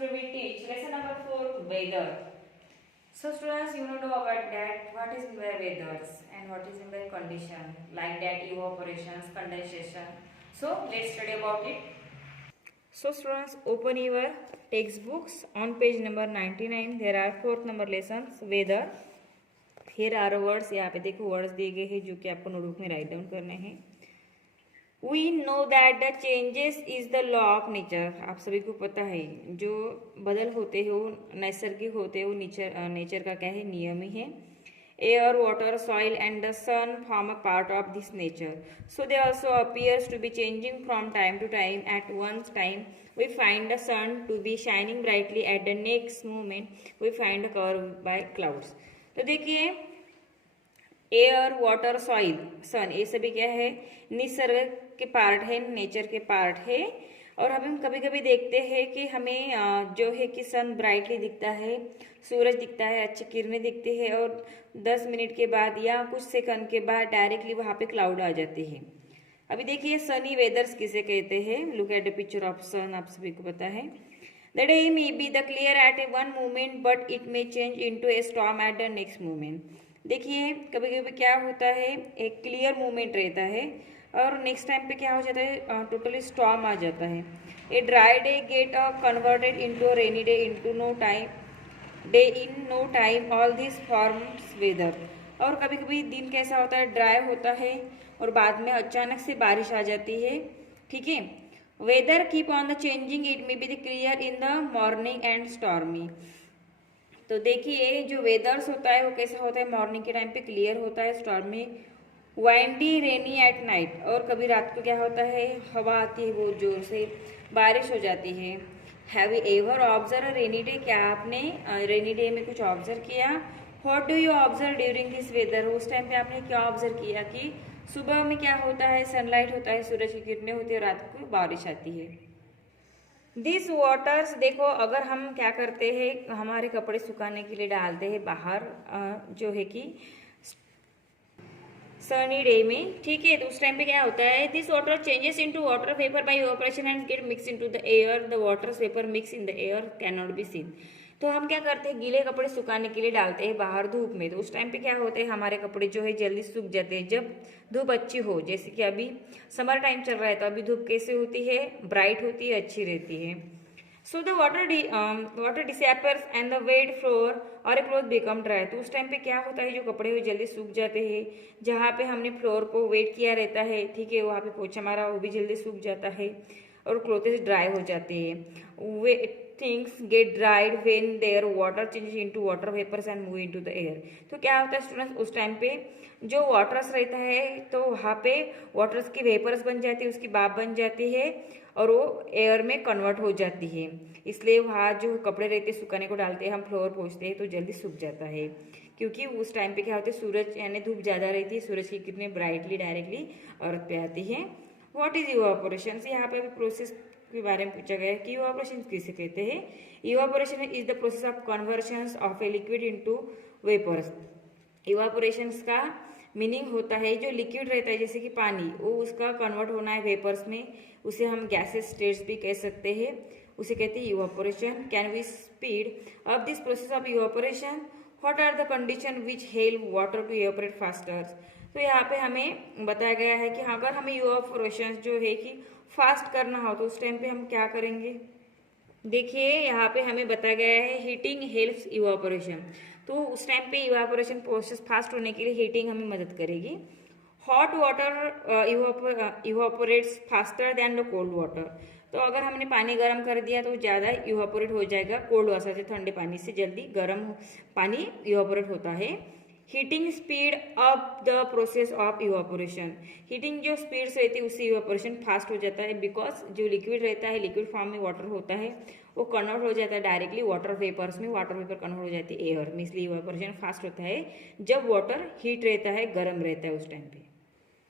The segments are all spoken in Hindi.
today we teach lesson number 4, weather. So students, you know about that what is mean by weathers and what is mean by condition, like that evaporations, condensation. So let's study about it. So students, open your textbooks on page number 99. There are 4th number lessons, weather. Here are words. यहाँ पे देखो words दिए गए हैं जो कि आपको नोटबुक में राइट डाउन करने हैं. We know that the changes is the law of nature. आप सभी को पता है जो बदल होते हैं वो नैसर्गिक होते हैं, वो नेचर का क्या है, नियम ही है. Air, water, soil and the sun form a part of this nature. So they also appears to be changing from time to time. At one time we find the sun to be shining brightly, at the next moment we find covered by clouds. तो देखिए एयर, वाटर, सॉइल, सन, ये सभी क्या है, निसर्ग के पार्ट है, नेचर के पार्ट है. और हम कभी कभी देखते हैं कि हमें जो है कि सन ब्राइटली दिखता है, सूरज दिखता है, अच्छी किरणें दिखती है और 10 मिनट के बाद या कुछ सेकंड के बाद डायरेक्टली वहाँ पे क्लाउड आ जाती है. अभी देखिए सनी वेदर्स किसे कहते हैं. Look at the picture of sun, आप सभी को पता है. The day may be the clear at one moment, but it may change into a storm at the next moment. देखिए कभी कभी क्या होता है, एक क्लियर मोमेंट रहता है और नेक्स्ट टाइम पे क्या हो जाता है, टोटली स्टॉर्म आ जाता है. A dry day get converted into rainy day into no time day in no time. All this forms weather. और कभी कभी दिन कैसा होता है, ड्राई होता है और बाद में अचानक से बारिश आ जाती है. ठीक है. Weather keep on the changing, it may be the clear in the morning and stormy. तो देखिए जो वेदर्स होता है वो कैसा होता है, मॉर्निंग के टाइम पे क्लियर होता है, stormy, windy, rainy at night. और कभी रात को क्या होता है, हवा आती है बहुत जोर से, बारिश हो जाती है. Have you ever observe rainy day. क्या आपने रेनी डे में कुछ ऑब्जर्व किया. What do you observe during this weather. उस टाइम पे आपने क्या ऑब्जर्व किया कि सुबह में क्या होता है, सनलाइट होता है, सूरज की किरणें होती है, रात को बारिश आती है. दिस वाटर्स, देखो अगर हम क्या करते हैं, हमारे कपड़े सुखाने के लिए डालते हैं बाहर जो है कि सनी डे में, ठीक है. तो उस टाइम पे क्या होता है, this water changes into water vapour by evaporation and get mix into the air. The water vapour mix in the air can not be seen. तो हम क्या करते हैं, गीले कपड़े सुखाने के लिए डालते हैं बाहर धूप में. तो उस टाइम पे क्या होते हैं, हमारे कपड़े जो है जल्दी सूख जाते हैं जब धूप अच्छी हो. जैसे कि अभी समर टाइम चल रहा है तो अभी धूप कैसे होती है, ब्राइट होती है, अच्छी रहती है. So the water disappears and the wait floor और ए क्लॉथ बिकम ड्राई. तो उस टाइम पे क्या होता है, जो कपड़े हुए जल्दी सूख जाते हैं. जहाँ पे हमने फ्लोर को वेट किया रहता है, ठीक है, वहाँ पे पोछा मारा, वो भी जल्दी सूख जाता है और क्लोथेस ड्राई हो जाते हैं. Things get dried when their water changes into water vapors and move into the air. तो क्या होता है स्टूडेंट्स, उस टाइम पे जो वाटर्स रहता है तो वहाँ पे वाटर्स की वेपर्स बन जाती है, उसकी भाप बन जाती है और वो एयर में कन्वर्ट हो जाती है. इसलिए वहाँ जो कपड़े रहते हैं सुखाने को डालते हैं, हम फ्लोर पोंछते हैं तो जल्दी सूख जाता है. क्योंकि उस टाइम पे क्या होता है, सूरज यानी धूप ज़्यादा रहती है, सूरज की किरणें ब्राइटली डायरेक्टली अर्थ पे आती है. What is evaporation. यहाँ पे प्रोसेस के बारे में पूछा गया है कि इवेपोरेशन किसे कहते हैं. Evaporation is the process of conversion of a liquid into vapours. Evaporation का मीनिंग होता है जो लिक्विड रहता है जैसे कि पानी, वो उसका कन्वर्ट होना है वेपर्स में. उसे हम गैसेस स्टेट्स भी कह सकते हैं, उसे कहते हैं evaporation. Can we speed up this process of evaporation. What are the condition which help water to evaporate faster. तो यहाँ पे हमें बताया गया है कि अगर हमें इवेपोरेशन जो है कि फास्ट करना हो तो उस टाइम पे हम क्या करेंगे. देखिए यहाँ पे हमें बताया गया है हीटिंग हेल्प्स इवेपोरेशन. तो उस टाइम पे इवेपोरेशन प्रोसेस फास्ट होने के लिए हीटिंग हमें मदद करेगी. Hot water evaporates faster than the cold water. तो अगर हमने पानी गर्म कर दिया तो ज़्यादा इवेपोरेट हो जाएगा. कोल्ड वाटर से, ठंडे पानी से जल्दी गर्म पानी इवेपोरेट होता है. Heating speed up the process of evaporation. Heating जो स्पीड से रहती है उससे इवेपोरेशन फास्ट हो जाता है. बिकॉज जो लिक्विड रहता है, लिक्विड फॉर्म में वाटर होता है, वो कन्वर्ट हो जाता है डायरेक्टली वाटर वेपर्स में. वाटर वेपर कन्वर्ट हो जाती है एयर में, इसलिए इवेपोरेशन फास्ट होता है जब वाटर हीट रहता है, गर्म रहता है उस टाइम पे.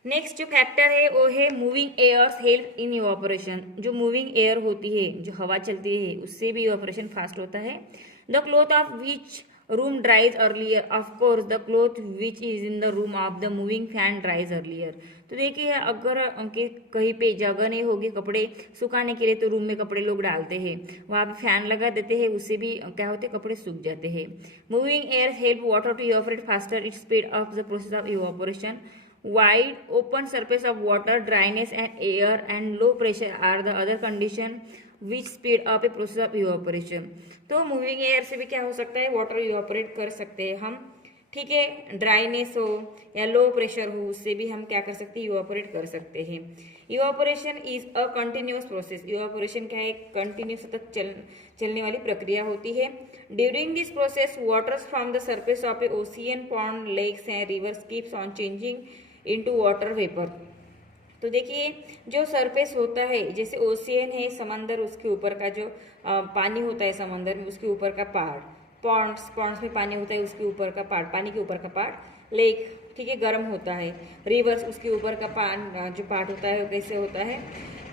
नेक्स्ट जो फैक्टर है वो है moving airs help in evaporation. जो मूविंग एयर होती है, जो हवा चलती है, उससे भी इवेपोरेशन फास्ट होता है. The cloth of which room dries earlier, of course the cloth which is in the room of the moving fan dries earlier। तो देखिए अगर कहीं पे जगह नहीं होगी कपड़े सुखाने के लिए तो रूम में कपड़े लोग डालते हैं, वहाँ पे फैन लगा देते हैं, उससे भी क्या होते हैं कपड़े सूख जाते हैं। Moving air help water to evaporate faster, it speed up the process of evaporation. Wide open surface of water, dryness and air and low pressure are the other condition which speed up a process of evaporation। तो मूविंग एयर से भी क्या हो सकता है, वाटर इवापोरेट कर सकते हैं हम, ठीक है। ड्राइनेस हो या लो प्रेशर हो उससे भी हम क्या कर सकते हैं, इवापोरेट कर सकते हैं। Evaporation is a continuous process, evaporation क्या है, कंटिन्यूस सतत चलने वाली प्रक्रिया होती है। During this process waters from the surface of a ocean, pond, lakes and rivers keeps on changing into water vapour. तो देखिए जो सरफेस होता है, जैसे ओशियन है समंदर, उसके ऊपर का जो पानी होता है समंदर में, उसके ऊपर का पार्ट, पॉन्ड्स में पानी होता है उसके ऊपर का पार्ट, पानी के ऊपर का पार्ट, लेक, ठीक है, गर्म होता है। रिवर्स उसके ऊपर का जो पार्ट होता है वो कैसे होता है,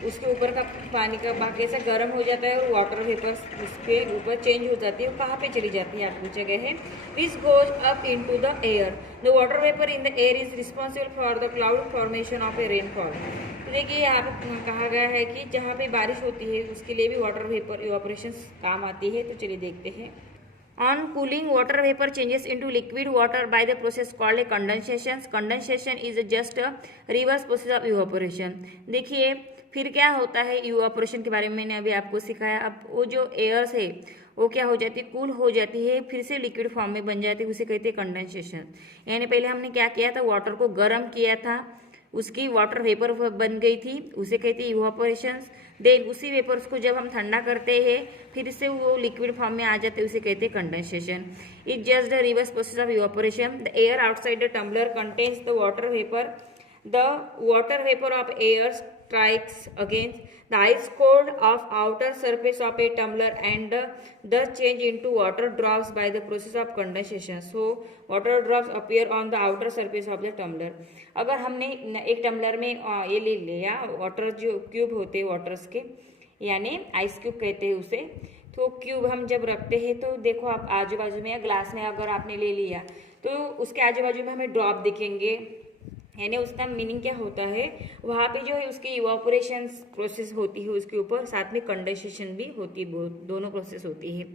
उसके ऊपर का पानी का भाग कैसे गर्म हो जाता है और वाटर वेपर्स उसके ऊपर चेंज हो जाती है। वो कहाँ पे चली जाती है, आप पूछे गए हैं। Which goes up into the air, the water vapour in the air is responsible for the cloud formation of A rainfall. तो देखिए यहाँ पे कहा गया है कि जहाँ पे बारिश होती है उसके लिए भी वाटर वेपर इवापोरेशन काम आती है। तो चलिए देखते हैं। On cooling, water vapor changes into liquid water by the process called a condensation. Condensation is just a reverse process of evaporation। देखिए फिर क्या होता है, इवापोरेशन के बारे में मैंने अभी आपको सिखाया। अब वो जो एयर्स है वो क्या हो जाती है, कूल हो जाती है, फिर से लिक्विड फॉर्म में बन जाती है, उसे कहते हैं कंडेंसेशन। यानी पहले हमने क्या किया था, वाटर को गर्म किया था, उसकी वाटर वेपर बन गई थी, उसे कहते हैं इवापोरेशन। देन उसी वेपर्स को जब हम ठंडा करते हैं फिर से वो लिक्विड फॉर्म में आ जाते हैं, उसे कहते हैं condensation. It just the reverse process of evaporation. The air outside the tumbler contains the water vapour, the water vapour of air strikes against the ice core of outer surface of a tumbler and thus change into water drops by the process of condensation। So water drops appear on the outer surface of the tumbler। अगर हमने एक टम्बलर में ये ले लिया वाटर, जो क्यूब होते हैं वाटर्स के, यानी आइस क्यूब कहते हैं उसे, तो क्यूब हम जब रखते हैं तो देखो आप आजू बाजू में या ग्लास में अगर आपने ले लिया तो उसके आजू बाजू में हमें ड्रॉप दिखेंगे, यानी उसका मीनिंग क्या होता है, वहाँ पे जो है उसकी इवापोरेशन प्रोसेस होती है उसके ऊपर, साथ में कंडेंसेशन भी होती है, दोनों प्रोसेस होती है।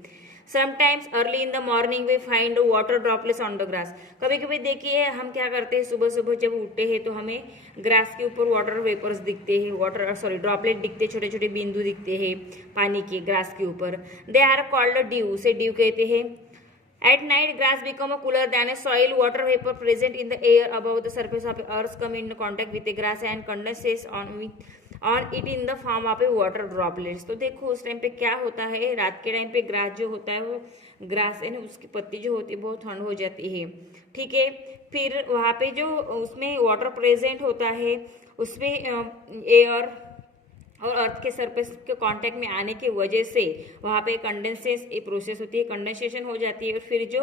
Sometimes early in the morning we find water droplets on the grass. कभी कभी देखिए हम क्या करते हैं, सुबह सुबह जब उठते हैं तो हमें ग्रास के ऊपर वाटर वेपर्स दिखते हैं, ड्रॉपलेट दिखते हैं, छोटे छोटे बिंदु दिखते हैं पानी के ग्रास के ऊपर। दे आर कॉल्ड ड्यू, उसे ड्यू कहते हैं। At night, grass become cooler than a soil. Water vapor present in the air above the surface of the earth come in contact with the grass and condenses on it in the form of a water droplets। तो देखो उस टाइम पे क्या होता है, रात के टाइम पे ग्रास जो होता है वो ग्रास है ना, उसकी पत्ती जो होती है बहुत ठंड हो जाती है, ठीक है। फिर वहाँ पे जो उसमें वाटर प्रेजेंट होता है उसमें एयर और अर्थ के सरफेस के कांटेक्ट में आने की वजह से वहाँ पे कंडेंसेस एक प्रोसेस होती है, कंडेंसेशन हो जाती है और फिर जो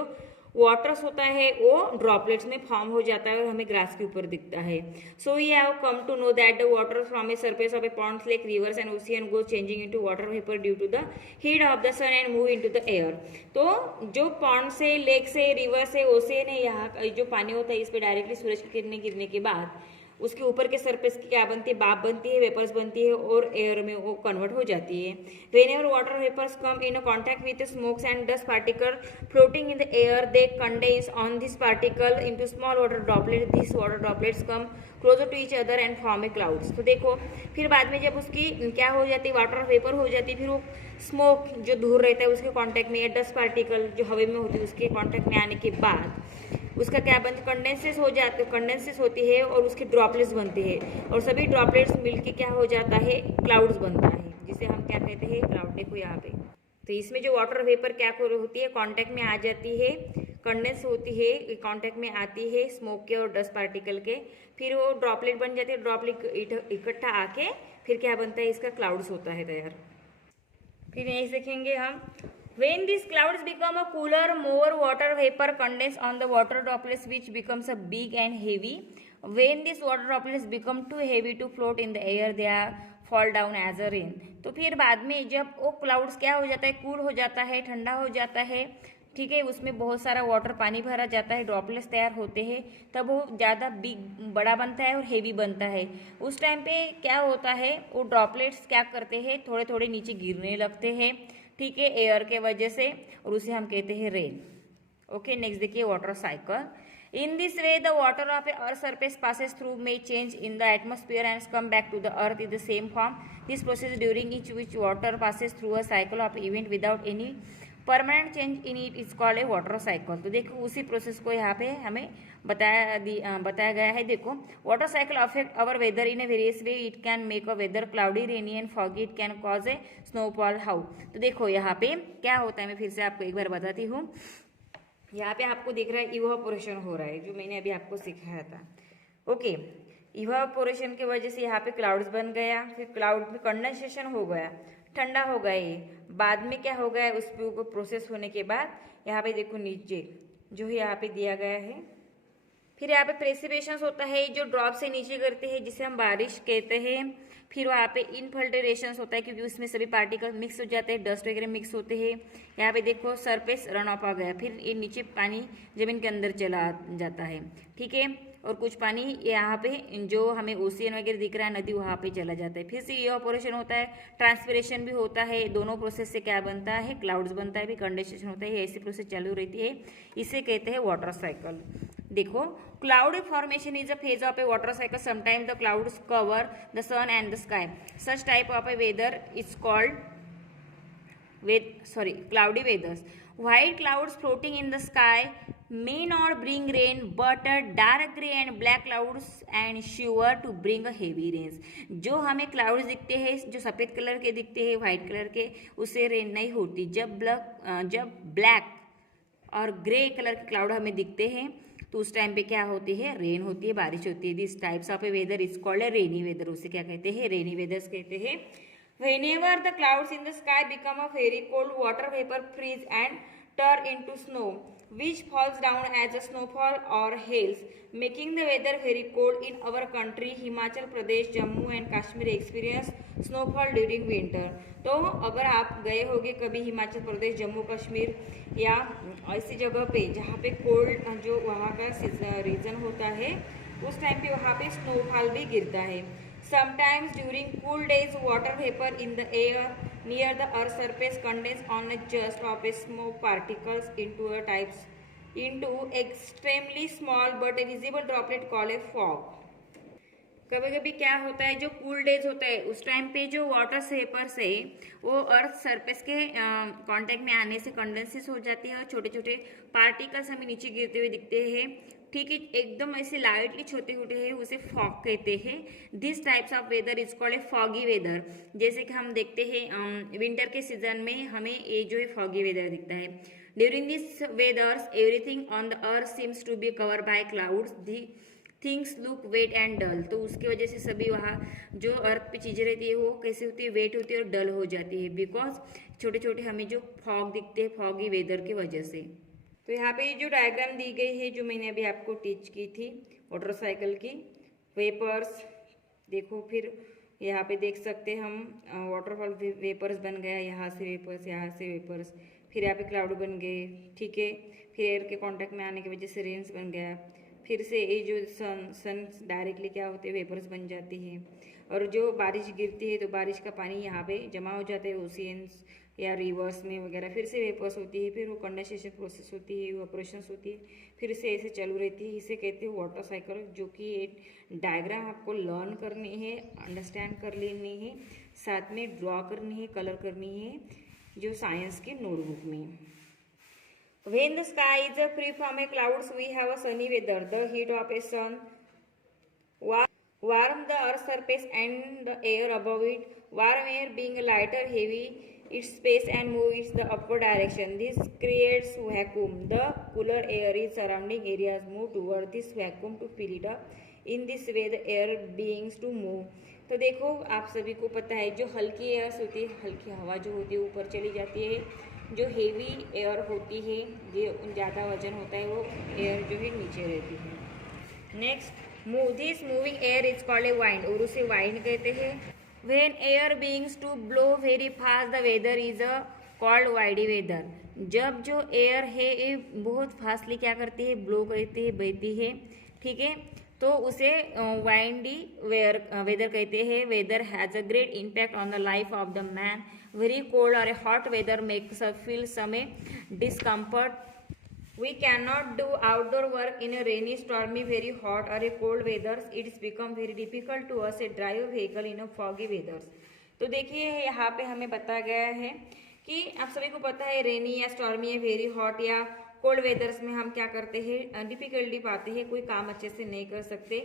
वाटर्स होता है वो ड्रॉपलेट्स में फॉर्म हो जाता है और हमें ग्रास के ऊपर दिखता है। So we have come to know that the water from a surface of a ponds, lake, rivers and ocean go changing into water vapour due to the heat of the sun and move into the air. तो जो पॉन्ड से, लेक से, रिवर से, ओशियन है, यहाँ जो पानी होता है इस पर डायरेक्टली सूरज की किरणें गिरने के बाद उसके ऊपर के सरफेस की क्या बनती है, भाप बनती है, वेपर्स बनती है और एयर में वो कन्वर्ट हो जाती है। Whenever water vapours come in contact with smokes and dust particle floating in the air, they condense on this particle into small water droplet. This water droplets come closer to each other and form a clouds. तो देखो फिर बाद में जब उसकी क्या हो जाती है, वाटर वेपर हो जाती है, फिर वो स्मोक जो धूल रहता है उसके कॉन्टैक्ट में, या डस्ट पार्टिकल जो हवा में होती है उसके कॉन्टैक्ट में आने के बाद उसका क्या बनता है, कंडेंसेस होती है और उसके ड्रॉपलेट्स बनते हैं और सभी ड्रॉपलेट्स मिलके क्या हो जाता है, क्लाउड्स बनता है, जिसे हम क्या कहते हैं, क्लाउड। देखो यहाँ पे तो इसमें जो वाटर वेपर क्या होती है, कांटेक्ट में आ जाती है, कंडेंस होती है, कांटेक्ट में आती है स्मोक के और डस्ट पार्टिकल के, फिर वो ड्रॉपलेट बन जाती है, ड्रॉपलेट इकट्ठा आके फिर क्या बनता है, इसका क्लाउड्स होता है तैयार। फिर यही सीखेंगे हम। When these clouds become a cooler, more water vapor condense on the water droplets which becomes a big and heavy. When these water droplets become too heavy to float in the air, they are fall down as a rain। तो फिर बाद में जब वो क्लाउड्स क्या हो जाता है, कूल हो जाता है, ठंडा हो जाता है, ठीक है, उसमें बहुत सारा वाटर पानी भरा जाता है, ड्रॉपलेट्स तैयार होते हैं, तब वो ज़्यादा बड़ा बनता है और हेवी बनता है। उस टाइम पे क्या होता है, वो ड्रॉपलेट्स क्या करते हैं, थोड़े थोड़े नीचे गिरने लगते हैं, ठीक है, एयर के वजह से, और उसे हम कहते हैं रेन। ओके, नेक्स्ट देखिए water cycle. In this way, the water of a earth surface passes through may change in the atmosphere and come back to the earth in the same form. This process during which water passes through a cycle of event without any permanent change in it is called A water cycle. तो देखो उसी प्रोसेस को यहाँ पे हमें बताया गया है। देखो, water cycle affect our weather in a various way. It can make a weather cloudy, rainy and foggy. It can cause a snowfall. How? तो देखो यहाँ पे क्या होता है, मैं फिर से आपको एक बार बताती हूँ। यहाँ पे आपको दिख रहा है इवापोरेशन हो रहा है, जो मैंने अभी आपको सिखाया था। ओके, इवापोरेशन की वजह से यहाँ पे क्लाउड्स बन गया, फिर क्लाउड में कंडेंसेशन हो गया, ठंडा हो गया ये। बाद में क्या हो गया, उस पर प्रोसेस होने के बाद यहाँ पे देखो नीचे जो है यहाँ पे दिया गया है। फिर यहाँ पे प्रेसिपिटेशन होता है, जो ड्रॉप से नीचे गिरते हैं, जिसे हम बारिश कहते हैं। फिर वहाँ पे इनफिल्ट्रेशन होता है, क्योंकि उसमें सभी पार्टिकल मिक्स हो जाते हैं, डस्ट वगैरह मिक्स होते हैं। यहाँ पे देखो सरफेस रन ऑफ आ गया, फिर ये नीचे पानी जमीन के अंदर चला जाता है, ठीक है। और कुछ पानी यहाँ पे जो हमें ओशियन वगैरह दिख रहा है, नदी, वहाँ पे चला जाता है। फिर से इवापोरेशन होता है, ट्रांसपिरेशन भी होता है। दोनों प्रोसेस से क्या बनता है, क्लाउड्स बनता है, भी कंडेंसेशन होता है। ऐसी प्रोसेस चालू रहती है, इसे कहते हैं वाटर साइकिल। देखो, cloud formation is a phase of a water cycle. Sometimes the clouds cover the sun and the sky. Such type of a weather is called cloudy weathers. White clouds floating in the sky may not bring rain, but dark gray and black clouds and sure to bring a heavy rains. जो हमें क्लाउड्स दिखते हैं, जो सफ़ेद कलर के दिखते हैं, वाइट कलर के, उससे रेन नहीं होती। जब ब्लैक और ग्रे कलर के क्लाउड हमें दिखते हैं, तो उस टाइम पे क्या होती है, रेन होती है, बारिश होती है। This types of a weather is called a rainy weather. उसे क्या कहते हैं, रेनी वेदर्स कहते हैं। Whenever the clouds in the sky become a very cold, water vapor freeze and turn into snow, which falls down as a snowfall or hails, making the weather very cold. In our country, Himachal Pradesh, Jammu and Kashmir experience snowfall during winter. तो अगर आप गए होंगे कभी हिमाचल प्रदेश, जम्मू कश्मीर या ऐसी जगह पे जहाँ पे कोल्ड, जो वहाँ का रीजन होता है, उस टाइम पे वहाँ पे स्नोफॉल भी गिरता है। Sometimes during cool days, water vapor in the air near the earth's surface condenses on a just of a smoke particles into extremely small but visible droplet called a fog. कभी कभी क्या होता है, जो कूल डेज होता है, उस टाइम पे जो वाटर वेपर्स है वो अर्थ सरफेस के कांटेक्ट में आने से कंडेंसेस हो जाती है और छोटे छोटे पार्टिकल्स हमें नीचे गिरते हुए दिखते हैं, ठीक है, एकदम ऐसे लाइटली छोटे छोटे हैं, उसे फॉग कहते हैं। This types of weather is called a foggy weather. जैसे कि हम देखते हैं विंटर के सीजन में हमें ये जो है फॉगी वेदर दिखता है। During this weathers everything on the earth seems to be cover by clouds. The things look wet and dull. तो उसकी वजह से सभी वहाँ जो अर्थ पे चीज़ें रहती है वो कैसे होती है, वेट होती है और डल हो जाती है, बिकॉज छोटे छोटे हमें जो फॉग दिखते हैं फॉगी वेदर की वजह से। तो यहाँ पे जो डायग्राम दी गई है, जो मैंने अभी आपको टीच की थी वाटर साइकिल की, वेपर्स देखो, फिर यहाँ पे देख सकते हैं हम वाटरफॉल वेपर्स बन गया, यहाँ से वेपर्स, यहाँ से वेपर्स, फिर यहाँ पे क्लाउड बन गए, ठीक है, फिर एयर के कांटेक्ट में आने की वजह से रेन्स बन गया, फिर से ये जो सन डायरेक्टली क्या होते हैं, वेपर्स बन जाती है, और जो बारिश गिरती है तो बारिश का पानी यहाँ पे जमा हो जाता है ओशियंस या रिवर्स में वगैरह, फिर से वेपर्स होती है, फिर वो कंडेंसेशन प्रोसेस होती है, इवेपोरेशन होती है, फिर से ऐसे चालू रहती है। इसे कहते हैं वाटर साइकिल, जो कि एक डायग्राम आपको लर्न करनी है, अंडरस्टैंड कर लेनी है, साथ में ड्रॉ करनी है, कलर करनी है, जो साइंस के नोटबुक में। When the sky is free from a clouds, we have a sunny weather. The heat of a sun warm the earth's surface and the air above it. Warm air being lighter, heavy, its space and moves the upward direction. This creates vacuum. The cooler air in surrounding areas move toward this vacuum to fill it up. In this way, the air begins to move. तो देखो, आप सभी को पता है, जो हल्की एयर होती है, हल्की हवा जो होती है ऊपर चली जाती है, जो हेवी एयर होती है, जो ज़्यादा वजन होता है, वो एयर जो है नीचे रहती है। Next, this moving air is called A wind, और उसे वाइंड कहते हैं। When air begins to blow very fast, the weather is a called windy weather. जब जो एयर है ये बहुत फास्टली क्या करती है, ब्लो करती है, बहती है, ठीक है, तो उसे वाइंडी वेदर कहते हैं। Weather has a great impact on the life of the man. Very cold or a hot weather makes us feel some discomfort. We cannot do outdoor work in a rainy, stormy, very hot or a cold weathers. It's become very difficult to us a drive vehicle in a foggy weathers. तो देखिए यहाँ पे हमें बताया गया है कि आप सभी को पता है रेनी या स्टॉर्मी या वेरी हॉट या कोल्ड वेदर्स में हम क्या करते हैं, डिफिकल्टी पाते हैं, कोई काम अच्छे से नहीं कर सकते।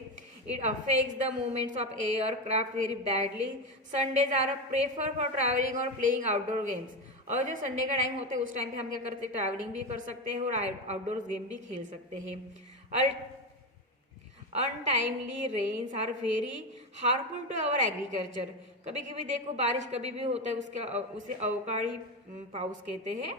It affects the movements of aircraft very badly. Sundays are prefer for travelling और प्लेइंग आउटडोर गेम्स। और जो संडे का टाइम होता है उस टाइम पे हम क्या करते हैं, ट्रैवलिंग भी कर सकते हैं और आउटडोर गेम भी खेल सकते हैं। Untimely rains are very harmful to our agriculture. कभी कभी देखो बारिश कभी भी होता है, उसे अवकाळी पाउस कहते हैं।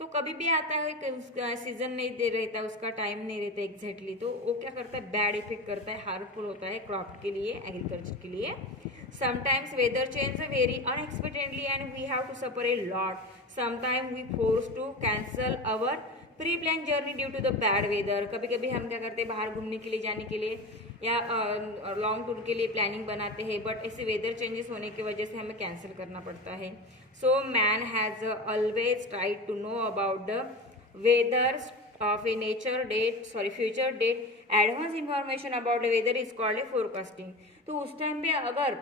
तो कभी भी आता है कि उसका सीजन नहीं दे रहता, उसका टाइम नहीं रहता एग्जैक्टली, तो वो क्या करता है, बैड इफेक्ट करता है, हार्मफुल होता है क्रॉप के लिए, एग्रीकल्चर के लिए। Sometimes weather changes very unexpectedly and we have to suffer a lot. Sometimes we forced to cancel our pre-planned journey due to the bad weather. कभी कभी हम क्या करते हैं, बाहर घूमने के लिए जाने के लिए या लॉन्ग टूर के लिए प्लानिंग बनाते हैं, बट ऐसे वेदर चेंजेस होने की वजह से हमें कैंसिल करना पड़ता है। So man has always tried to know about the weather of a future date. Advance information about the weather is called a forecasting. तो उस टाइम पे अगर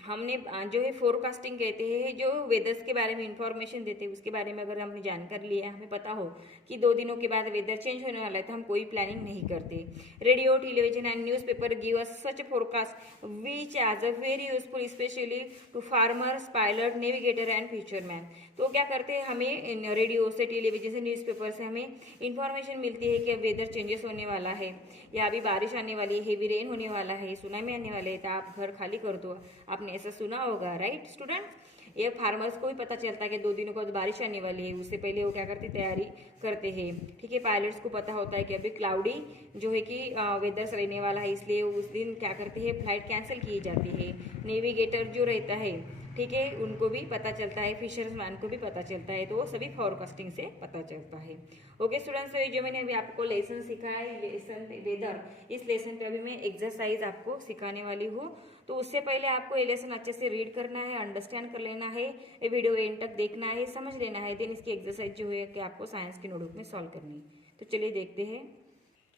हमने जो है फोरकास्टिंग कहते हैं, जो वेदर्स के बारे में इंफॉर्मेशन देते हैं उसके बारे में अगर हमने जानकारी लिया, हमें पता हो कि 2 दिनों के बाद वेदर चेंज होने वाला है, तो हम कोई प्लानिंग नहीं करते। Radio, television and newspaper give us such forecast which is a very useful specially to farmers, pilot, navigator and fisherman. तो क्या करते हैं, हमें रेडियो से, टेलीविजन से, न्यूज़पेपर से हमें इंफॉर्मेशन मिलती है कि वेदर चेंजेस होने वाला है या अभी बारिश आने वाली है, हेवी रेन होने वाला है, सुनामी आने वाले है, तो आप घर खाली कर दो। आपने ऐसा सुना होगा, राइट स्टूडेंट्स। ये फार्मर्स को भी पता चलता है कि 2 दिनों बाद बारिश आने वाली है, उससे पहले वो क्या करते, तैयारी करते हैं, ठीक है। पायलट्स को पता होता है कि अभी क्लाउडी जो है कि वेदर्स रहने वाला है, इसलिए उस दिन क्या करते हैं, फ्लाइट कैंसिल की जाती है। नेविगेटर जो रहता है, ठीक है, उनको भी पता चलता है, फिशर्समैन को भी पता चलता है, तो वो सभी फोरकास्टिंग से पता चलता है। ओके स्टूडेंट्स, तो ये जो मैंने अभी आपको लेसन सिखाया है, लेसन वेदर, इस लेसन पे अभी मैं एक्सरसाइज आपको सिखाने वाली हूँ। तो उससे पहले आपको ये लेसन अच्छे से रीड करना है, अंडरस्टैंड कर लेना है, ये वीडियो एंड तक देखना है, समझ लेना है, देन इसकी एक्सरसाइज जो है कि आपको साइंस के नोटबुक में सॉल्व करनी है। तो चलिए देखते हैं।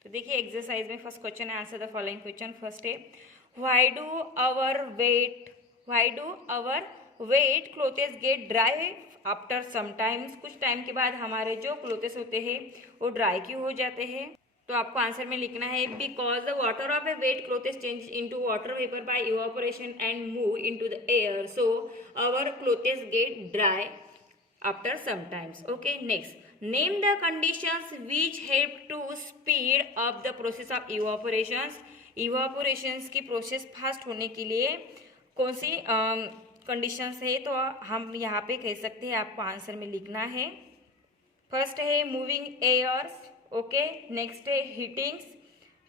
तो देखिए एक्सरसाइज में फर्स्ट क्वेश्चन है, answer the following question. First है, why do our wet clothes get dry after sometimes. कुछ टाइम के बाद हमारे जो क्लोथेस होते हैं वो ड्राई क्यों हो जाते हैं। तो आपको आंसर में लिखना है, because the water of a wet clothes change into water vapour by evaporation and move into the air, so our clothes get dry after sometimes. Okay, next, name the conditions which help to speed up the process of evaporations. Evaporations की प्रोसेस फास्ट होने के लिए कौन सी कंडीशंस है, तो हम यहाँ पे कह सकते हैं, आपको आंसर में लिखना है। फर्स्ट है मूविंग एयर्स, ओके, नेक्स्ट है हीटिंग्स,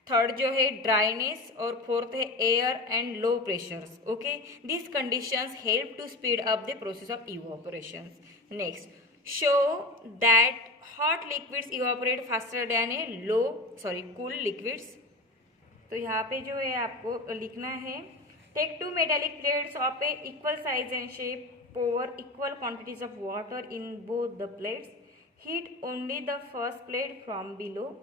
थर्ड जो है ड्राइनेस, और फोर्थ है air and low pressures. Okay, this conditions help to speed up the process of evaporation. Next, show that hot liquids evaporate faster than a cool liquids. तो यहाँ पे जो है आपको लिखना है, take 2 metallic plates of a equal size and shape, pour equal quantities of water in both the plates, heat only the first plate from below.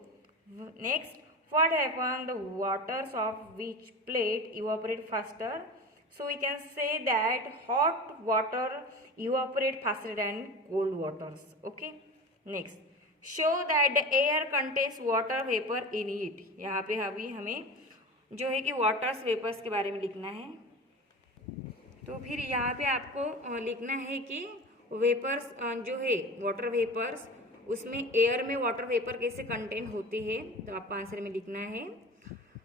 Next, what happens, the waters of which plate evaporate faster? So we can say that hot water evaporate faster than cold waters. Okay, next, show that the air contains water vapor in it. यहाँ पे अभी हमें जो है कि वाटर्स वेपर्स के बारे में लिखना है। तो फिर यहाँ पे आपको लिखना है कि वेपर्स जो है वाटर वेपर्स, उसमें एयर में वाटर वेपर कैसे कंटेन होते हैं, तो आपको आंसर में लिखना है,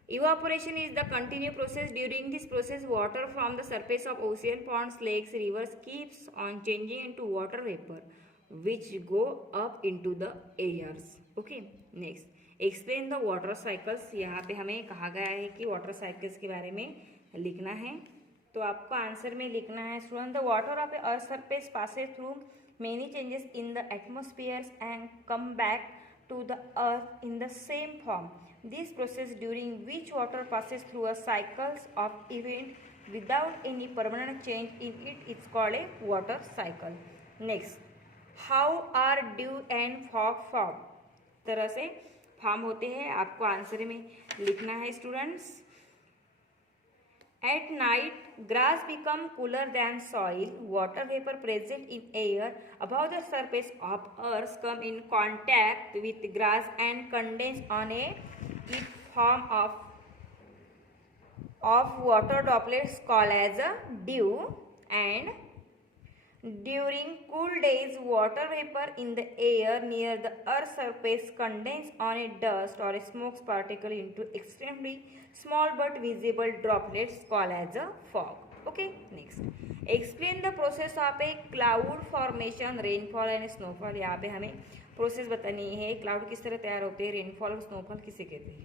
evaporation is the continue process. During this process water from the surface of ocean, ponds, lakes, rivers keeps on changing into water vapour which go up into the airs. Okay, next, explain the water cycles. यहाँ पे हमें कहा गया है कि वाटर साइकिल्स के बारे में लिखना है। तो आपको आंसर में लिखना है, student, the water of A earth surface passes through many changes in the atmospheres and come back to the earth in the same form. This process during which water passes through a cycles of event without any permanent change in it is called a water cycle. Next, how are dew and fog formed? तरह से फॉर्म होते हैं, आपको आंसर में लिखना है students. At night, grass become cooler than soil. Water vapor present in air above the surface of earth come in contact with grass and condense on a it form of water droplets called as a dew. And during cool days, water vapor in the air near the earth's surface condense on a dust or a smoke particle into extremely small but visible droplets called as a fog. Okay, next. Explain the process of a cloud formation, rainfall and snowfall. यहाँ पे हमें प्रोसेस बतानी है, क्लाउड किस तरह तैयार होते हैं, रेनफॉल और स्नोफॉल किसे कहते हैं.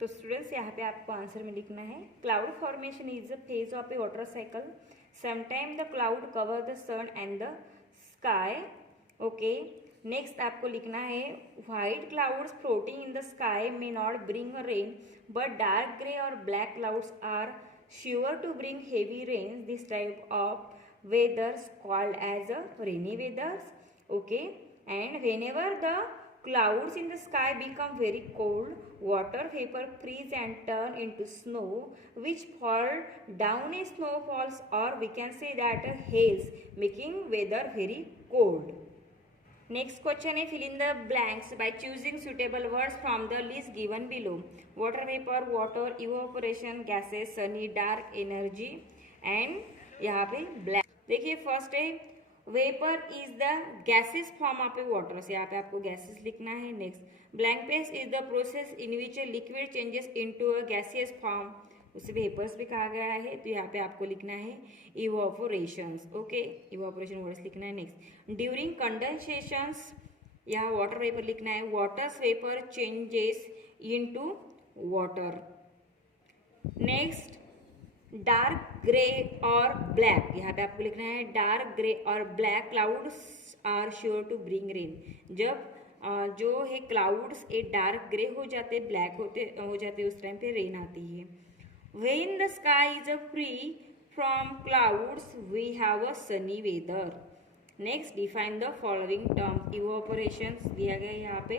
तो स्टूडेंट्स यहाँ पे आपको आंसर में लिखना है, cloud formation is a phase of a water cycle. Sometimes the cloud cover the sun and the sky. Okay. Next आपको लिखना है, white clouds floating in the sky may not bring rain, but dark gray or black clouds are sure to bring heavy rains. This type of weather is called as a rainy weathers. Okay. And whenever the clouds in the sky become very cold, water vapor freeze and turn into snow, which fall down as snowfalls, or we can say that hails, making weather very cold. Next question is fill in the blanks by choosing suitable words from the list given below. Water vapor, water, evaporation, gases, sunny, dark, energy, and यहाँ पे ब्लैक. देखिए फर्स्ट है vapour is the gases form of a water, से यहाँ पे आपको गैसेस लिखना है. Next, blank page is the process in which liquid changes into a gaseous form, उसे वेपर्स भी कहा गया है. तो यहाँ पे आपको लिखना है इवापोरेशंस. ओके, इवापोरेशन वर्ड्स लिखना है. नेक्स्ट, ड्यूरिंग कंडेंसेशंस, यहाँ वाटर वेपर लिखना है. Waters vapour changes into water. Next, dark grey और ब्लैक, यहाँ पे आपको लिखना है डार्क ग्रे और black clouds are sure to bring rain. जब जो है क्लाउड्स एक डार्क ग्रे हो जाते, ब्लैक हो जाते, उस टाइम पे रेन आती है. When the sky is free from clouds we have a sunny weather. Next, define the following term. Evaporations दिया गया है यहाँ पे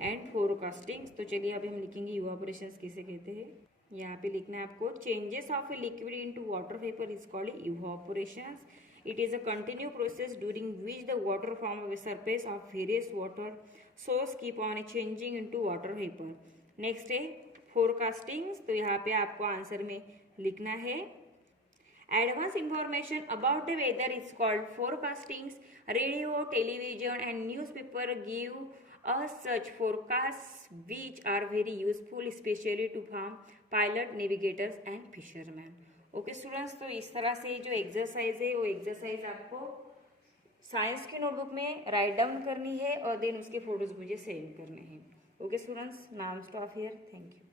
एंड फोरकास्टिंग. तो चलिए अभी हम लिखेंगे इवापोरेशंस किसे कहते हैं. यहाँ पे लिखना है आपको, changes of a liquid into water vapour is called evaporations. It is a continue process during which the water from a surface of various water source keep on changing into water vapour. Next है फोरकास्टिंग. तो यहाँ पे आपको आंसर में लिखना है, advance information about the weather is called forecasting. Radio, television and newspaper give such forecasts which are very useful especially to farm pilot, navigators and fishermen. Okay students, तो इस तरह से जो एक्सरसाइज है वो एक्सरसाइज आपको साइंस की नोटबुक में राइट डाउन करनी है और देन उसके फोटोज मुझे सेंड करने हैं. Okay students, now stop here. Thank you.